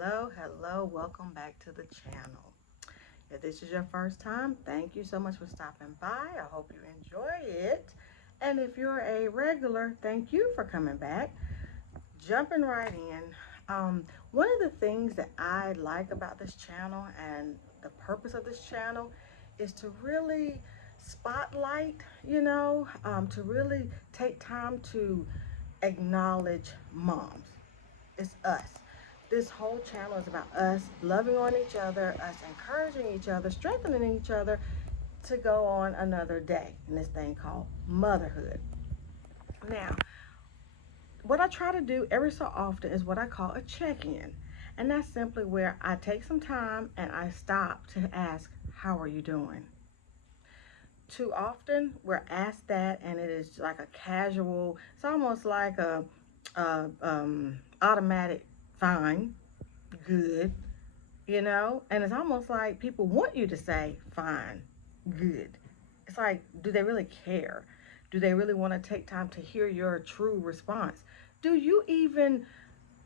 Hello, welcome back to the channel. If this is your first time, thank you so much for stopping by. I hope you enjoy it. And if you're a regular, thank you for coming back. Jumping right in, one of the things that I like about this channel and the purpose of this channel is to really spotlight, to really take time to acknowledge moms. It's us. This whole channel is about us loving on each other, us encouraging each other, strengthening each other to go on another day in this thing called motherhood. Now, what I try to do every so often is what I call a check-in. And that's simply where I take some time and I stop to ask, how are you doing? Too often we're asked that and it is like a casual, it's almost like a automatic fine, good, and it's almost like people want you to say fine, good. It's like, do they really care? Do they really want to take time to hear your true response? Do you even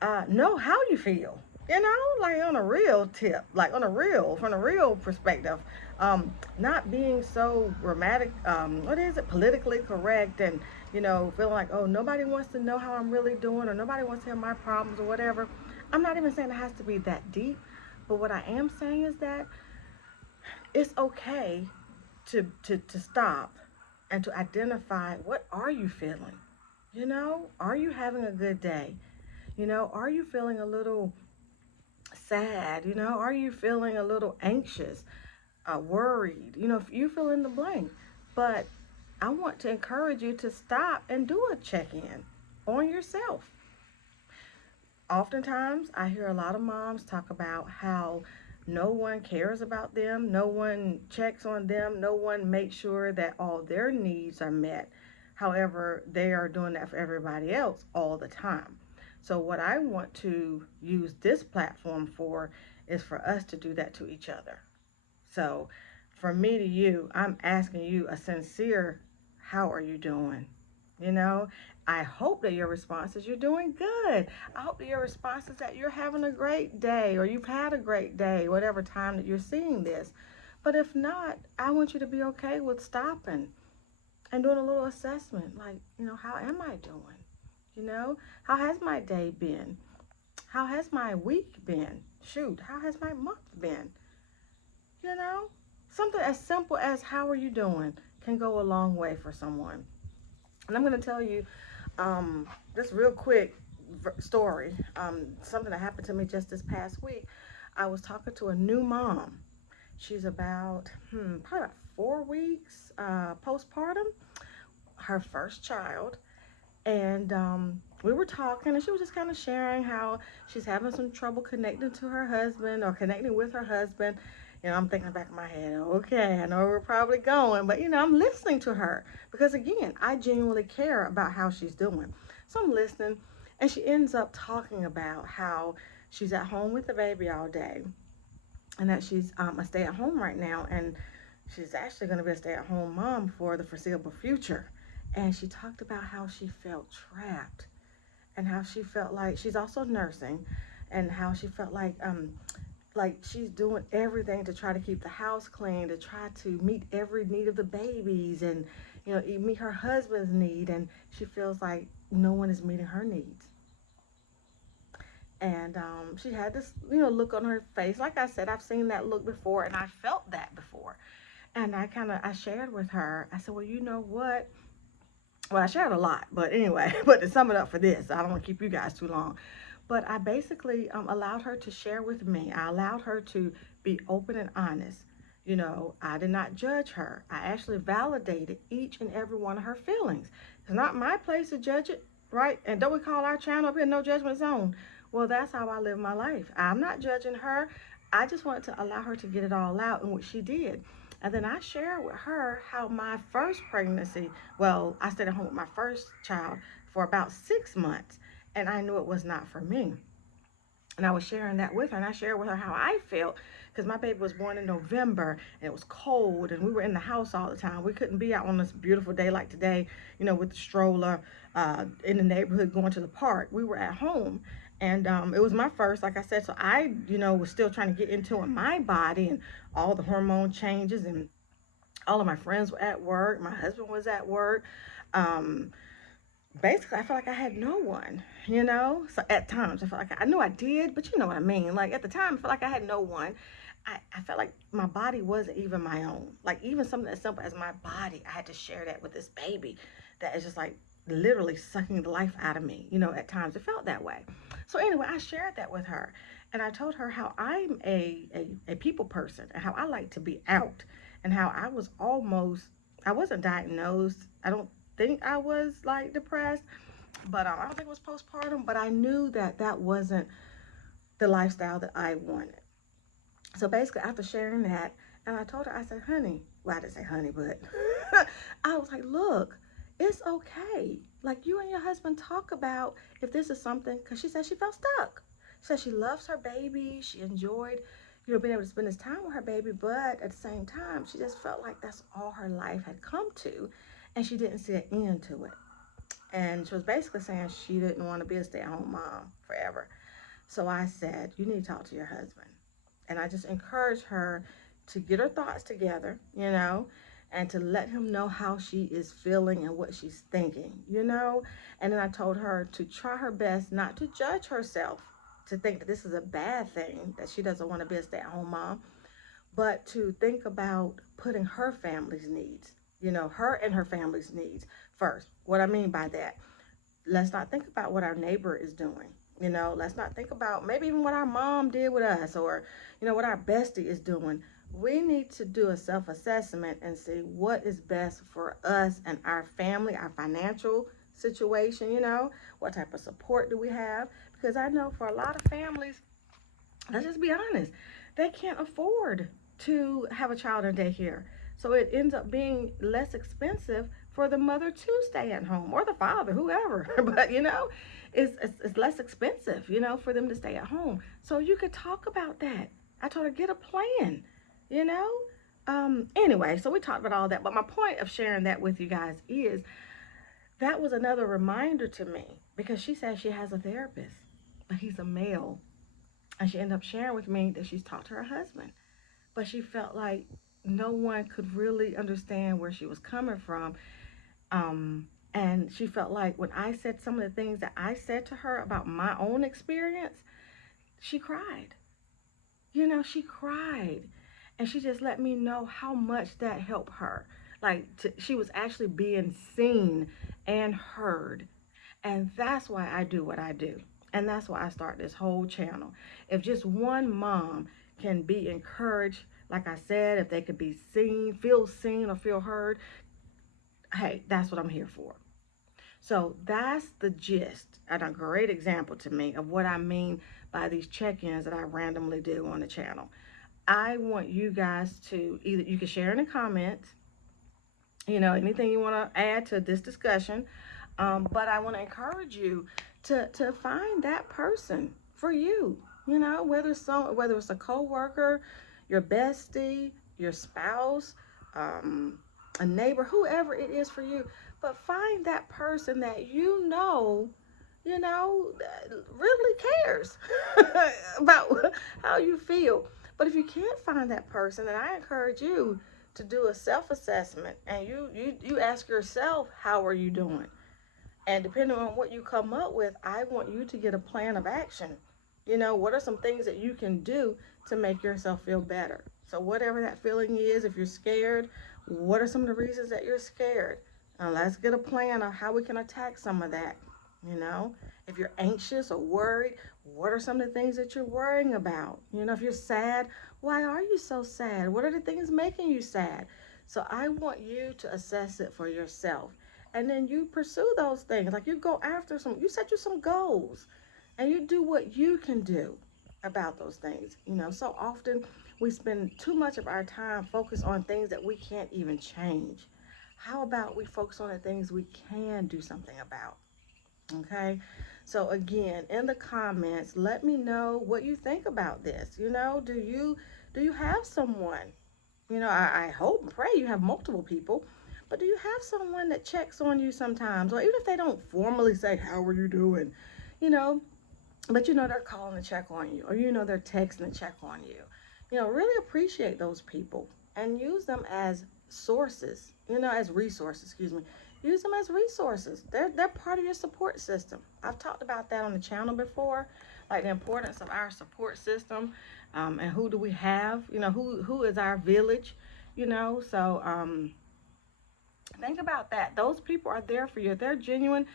know how you feel? Like on a real tip, like from a real perspective, not being so grammatic, what is it, politically correct, and feeling like, oh, nobody wants to know how I'm really doing, or nobody wants to hear my problems, or whatever. I'm not even saying it has to be that deep, but what I am saying is that it's okay to stop and to identify, what are you feeling? Are you having a good day? Are you feeling a little sad? Are you feeling a little anxious, worried? If you fill in the blank. But I want to encourage you to stop and do a check-in on yourself. Oftentimes, I hear a lot of moms talk about how no one cares about them, no one checks on them, no one makes sure that all their needs are met. However, they are doing that for everybody else all the time. So, what I want to use this platform for is for us to do that to each other. So, from me to you, I'm asking you a sincere, how are you doing? You know, I hope that your response is, you're doing good. I hope that your response is that you're having a great day, or you've had a great day, whatever time that you're seeing this. But if not, I want you to be okay with stopping and doing a little assessment. Like, how am I doing? How has my day been? How has my week been? Shoot, how has my month been? You know, Something as simple as, how are you doing, can go a long way for someone. And I'm going to tell you this real quick story, something that happened to me just this past week. I was talking to a new mom. She's about, probably about 4 weeks postpartum, her first child. And we were talking, and she was just kind of sharing how she's having some trouble connecting to her husband, or connecting with her husband. I'm thinking back in my head, okay, I know we're probably going, but I'm listening to her because, again, I genuinely care about how she's doing. So I'm listening, and she ends up talking about how she's at home with the baby all day, and that she's a stay-at-home right now, and she's actually going to be a stay-at-home mom for the foreseeable future. And she talked about how she felt trapped, and how she felt like, she's also nursing, and how she felt like she's doing everything to try to keep the house clean, to try to meet every need of the babies, and meet her husband's need, and she feels like no one is meeting her needs. And she had this look on her face. Like I said, I've seen that look before, and I felt that before. And I shared with her, I said, well, you know what, well, I shared a lot, but anyway, but to sum it up for this, I don't want to keep you guys too long. But I basically allowed her to share with me. I allowed her to be open and honest. I did not judge her. I actually validated each and every one of her feelings. It's not my place to judge it, right? And don't we call our channel up here No Judgment Zone? Well, that's how I live my life. I'm not judging her. I just wanted to allow her to get it all out, and what she did. And then I shared with her how my first pregnancy, well, I stayed at home with my first child for about 6 months, and I knew it was not for me. And I was sharing that with her, and I shared with her how I felt, because my baby was born in November, and it was cold, and we were in the house all the time. We couldn't be out on this beautiful day like today, with the stroller in the neighborhood going to the park. We were at home, And it was my first, like I said, so I, was still trying to get into it, my body and all the hormone changes, and all of my friends were at work. My husband was at work. Um, Basically, I felt like I had no one, you know? So at times, I felt like I knew I did, but you know what I mean. Like at the time, I felt like I had no one. I felt like my body wasn't even my own. Like even something as simple as my body, I had to share that with this baby that is just like literally sucking the life out of me. At times it felt that way. So anyway, I shared that with her. And I told her how I'm a people person and how I like to be out and how I wasn't diagnosed. I don't think I was like depressed, but I don't think it was postpartum. But I knew that that wasn't the lifestyle that I wanted. So basically, after sharing that, and I told her, I said, honey, well, I didn't say honey, but I was like, look, it's okay. Like you and your husband talk about if this is something, because she said she felt stuck. She said she loves her baby. She enjoyed, being able to spend this time with her baby, but at the same time, she just felt like that's all her life had come to, and she didn't see an end to it. And she was basically saying she didn't want to be a stay-at-home mom forever. So I said, you need to talk to your husband. And I just encouraged her to get her thoughts together, and to let him know how she is feeling and what she's thinking. And then I told her to try her best not to judge herself, to think that this is a bad thing, that she doesn't want to be a stay at home mom, but to think about putting her family's needs, her and her family's needs first. What I mean by that, let's not think about what our neighbor is doing. Let's not think about maybe even what our mom did with us, or what our bestie is doing. We need to do a self-assessment and see what is best for us and our family, our financial situation. What type of support do we have? Because I know for a lot of families, let's just be honest, they can't afford to have a child in daycare. So it ends up being less expensive for the mother to stay at home, or the father, whoever. But it's less expensive, for them to stay at home. So you could talk about that. I told her, get a plan, you know. Anyway, so we talked about all that. But my point of sharing that with you guys is that was another reminder to me, because she says she has a therapist, but he's a male. And she ended up sharing with me that she's talked to her husband, but she felt like no one could really understand where she was coming from. And she felt like when I said some of the things that I said to her about my own experience, she cried. She cried. And she just let me know how much that helped her. Like, she was actually being seen and heard. And that's why I do what I do. And that's why I start this whole channel. If just one mom can be encouraged, like I said, if they could be seen or feel heard, hey, that's what I'm here for. So that's the gist and a great example to me of what I mean by these check-ins that I randomly do on the channel. I want you guys to either, you can share in the comments, anything you want to add to this discussion. But I want to encourage you to find that person for you. Whether it's a coworker, your bestie, your spouse, a neighbor, whoever it is for you. But find that person that really cares about how you feel. But if you can't find that person, then I encourage you to do a self-assessment, and you ask yourself, how are you doing? And depending on what you come up with, I want you to get a plan of action. What are some things that you can do to make yourself feel better? So whatever that feeling is, if you're scared, what are some of the reasons that you're scared? Let's get a plan of how we can attack some of that. If you're anxious or worried, what are some of the things that you're worrying about? If you're sad, why are you so sad? What are the things making you sad? So I want you to assess it for yourself. And then you pursue those things. Like you go after you set you some goals, and you do what you can do about those things. So often we spend too much of our time focused on things that we can't even change. How about we focus on the things we can do something about? Okay. So again, in the comments, let me know what you think about this. Do you have someone? I hope and pray you have multiple people, but do you have someone that checks on you sometimes? Or even if they don't formally say, how are you doing? You know, but you know they're calling to check on you, or you know they're texting to check on you. You know, really appreciate those people and use them as sources, you know, as resources, excuse me. Use them as resources. They're part of your support system. I've talked about that on the channel before, like the importance of our support system, and who do we have, you know, who is our village, you know. So think about that. Those people are there for you. If they're genuine,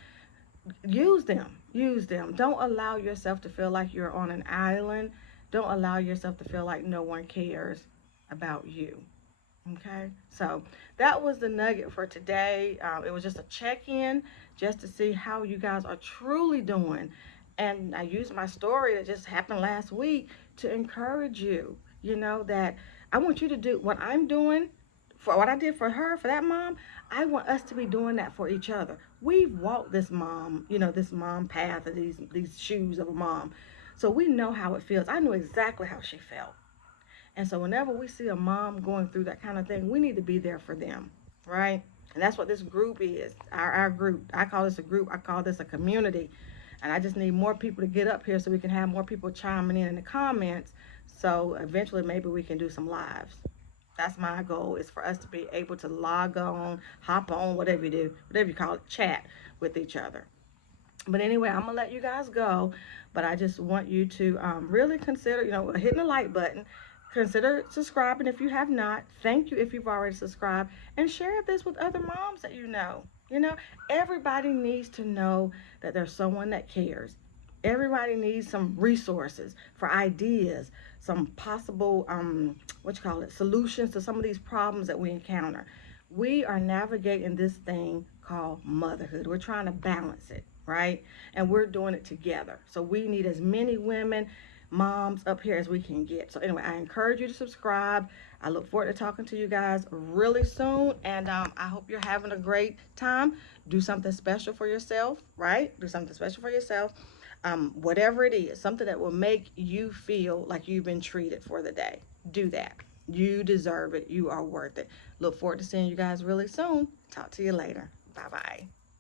use them. Use them. Don't allow yourself to feel like you're on an island. Don't allow yourself to feel like no one cares about you. Okay, so that was the nugget for today. It was just a check-in, just to see how you guys are truly doing. And I used my story that just happened last week to encourage you. You know that I want you to do what I'm doing for what I did for her, for that mom. I want us to be doing that for each other. We've walked this mom, you know, this mom path of these shoes of a mom, so we know how it feels. I knew exactly how she felt. And so whenever we see a mom going through that kind of thing, we need to be there for them, right? And that's what this group is. Our group. I call this a group. I call this a community. And I just need more people to get up here so we can have more people chiming in the comments. So eventually maybe we can do some lives. That's my goal, is for us to be able to log on, hop on, whatever you do, whatever you call it, chat with each other. But anyway, I'm gonna let you guys go. But I just want you to really consider, you know, hitting the like button. Consider subscribing if you have not. Thank you if you've already subscribed, and share this with other moms that you know. You know, everybody needs to know that there's someone that cares. Everybody needs some resources for ideas, some possible what you call it, solutions to some of these problems that we encounter. We are navigating this thing called motherhood. We're trying to balance it, right? And we're doing it together. So we need as many women, moms up here as we can get. So anyway, I encourage you to subscribe. I look forward to talking to you guys really soon. And I hope you're having a great time. Do something special for yourself, right? Do something special for yourself. Whatever it is, something that will make you feel like you've been treated for the day. Do that. You deserve it. You are worth it. Look forward to seeing you guys really soon. Talk to you later. Bye bye.